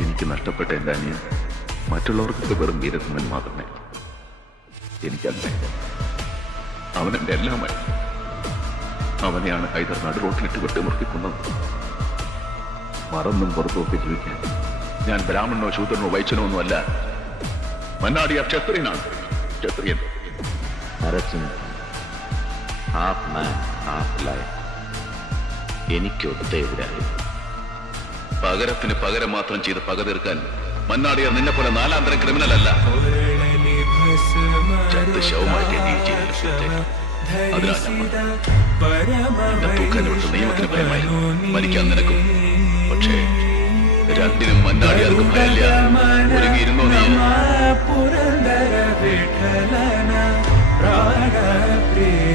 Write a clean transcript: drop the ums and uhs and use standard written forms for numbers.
എനിക്ക് നഷ്ടപ്പെട്ട എൻ്റെ അനിയൻ മറ്റുള്ളവർക്കൊക്കെ വെറും വീരസിംഹൻ മാത്രമേ. എനിക്കല്ല, അവൻ എൻ്റെ എല്ലാമായി. അവനെയാണ് ഹൈദർ നടുറോട്ടിലിട്ട് വെട്ടിമുറുക്കിക്കൊന്നത്. മറന്നും പുറത്തുമൊക്കെ ജീവിക്കാൻ ഞാൻ ബ്രാഹ്മണനോ ശൂദ്രനോ വൈശ്യനോ ഒന്നുമല്ല. മന്നാടിയ ക്ഷത്രിയനാണ്. ക്ഷത്രിയൻ. Half man half life. എനിക്കൊത്തേ എതിരായി. പകരത്തിന് പകരം മാത്രം ചെയ്ത് പക തീർക്കാൻ മന്നാടിയാർ നിന്നെ പോലെ നാലാന്തരം ക്രിമിനൽ അല്ല. ചത്ത് ശവമായിട്ട് തൂക്കാൻ വിട്ട് നിയമത്തിന് ഭയമായിരുന്നു. മരിക്കാൻ നിനക്കും. പക്ഷേ രണ്ടിനും മന്നാടിയാർക്കും ഭയമില്ല. ഒരുങ്ങിയിരുന്നോ നീ? പുരന്ദര വിഠലന പ്രാണപ്രിയനു